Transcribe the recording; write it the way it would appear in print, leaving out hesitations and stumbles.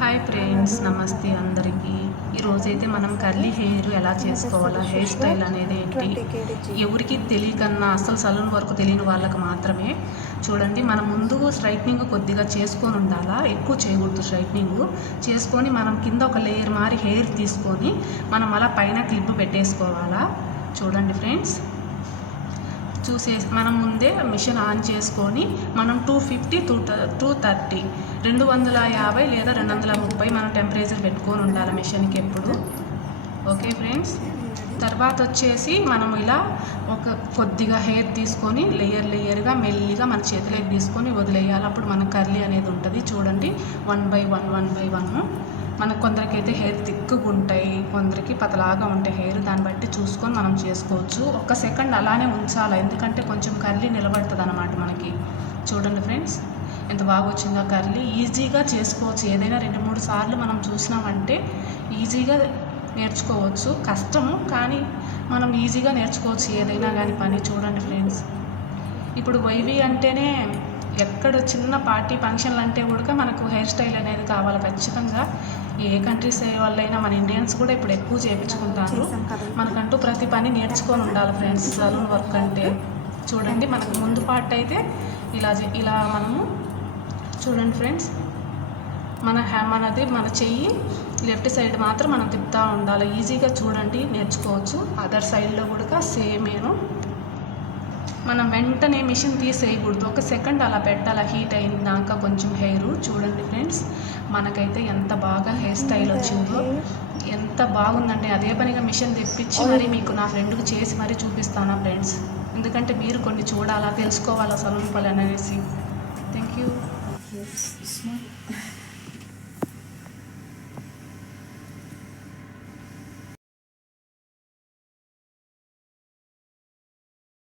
Hi friends, నమస్తే అందరికీ. ఈరోజైతే మనం కర్లీ హెయిర్ ఎలా చేసుకోవాలా, హెయిర్ స్టైల్ అనేది ఏంటి ఎవరికి తెలియకన్నా అసలు సలూన్ వరకు తెలియని వాళ్ళకి మాత్రమే. చూడండి, మనం ముందు స్ట్రైట్నింగ్ కొద్దిగా చేసుకొని ఉండాలా, ఎక్కువ చేయకూడదు. స్ట్రైట్నింగ్ చేసుకొని మనం కింద ఒక లేయర్ మారి హెయిర్ తీసుకొని మనం అలా పైన క్లిప్ పెట్టేసుకోవాలా. చూడండి ఫ్రెండ్స్, మనం ముందే మిషన్ ఆన్ చేసుకొని మనం 250 230 250 లేదా 230 మనం టెంపరేచర్ పెట్టుకొని ఉండాలి మిషన్కి ఎప్పుడు. ఓకే ఫ్రెండ్స్, తర్వాత వచ్చేసి మనం ఇలా ఒక కొద్దిగా హెయిర్ తీసుకొని లేయర్గా మెల్లిగా మన చేతిలోకి తీసుకొని వదిలేయాలి. అప్పుడు మనకు కర్లీ అనేది ఉంటుంది. చూడండి, 1 by 1 మనకు కొందరికైతే హెయిర్ థిక్గా ఉంటాయి, కొందరికి పతలాగా ఉంటాయి హెయిర్. దాన్ని బట్టి చూసుకొని మనం చేసుకోవచ్చు. ఒక్క సెకండ్ అలానే ఉంచాలి, ఎందుకంటే కొంచెం కర్లీ నిలబడుతుంది అన్నమాట మనకి. చూడండి ఫ్రెండ్స్, ఎంత బాగా వచ్చిందో కర్లీ. ఈజీగా చేసుకోవచ్చు. ఏదైనా 2-3 సార్లు మనం చూసినామంటే ఈజీగా నేర్చుకోవచ్చు. కష్టము, కానీ మనం ఈజీగా నేర్చుకోవచ్చు ఏదైనా కానీ పని. చూడండి ఫ్రెండ్స్, ఇప్పుడు వైవి అంటేనే ఎక్కడ చిన్న పార్టీ ఫంక్షన్లు అంటే కూడా మనకు హెయిర్ స్టైల్ అనేది కావాలి ఖచ్చితంగా. ఏ కంట్రీస్ వాళ్ళైనా మన ఇండియన్స్ కూడా ఇప్పుడు ఎక్కువ చేయించుకుంటారు. మనకంటూ ప్రతి పని నేర్చుకొని ఉండాలి ఫ్రెండ్స్ సలూన్ వర్క్ అంటే. చూడండి, మనకు ముందు పార్ట్ అయితే ఇలా మనము చూడండి ఫ్రెండ్స్, మన చెయ్యి లెఫ్ట్ సైడ్ మాత్రం మనం తిప్పుతూ ఉండాలి. ఈజీగా చూడండి నేర్చుకోవచ్చు. అదర్ సైడ్లో కూడా సేమేను. మనం వెంటనే మిషన్ తీసేయకూడదు, ఒక సెకండ్ అలా పెట్టాలి హీట్ అయినాక కొంచెం హెయిర్. చూడండి ఫ్రెండ్స్, మనకైతే ఎంత బాగా హెయిర్ స్టైల్ వచ్చిందో, ఎంత బాగుందంటే అదే పనిగా మిషన్ తెప్పించి మరి మీకు నా ఫ్రెండ్కి చేసి మరీ చూపిస్తాను ఫ్రెండ్స్. ఎందుకంటే మీరు కొన్ని చూడాలా, తెలుసుకోవాలా సలూన్ పని అనేసి. Thank you.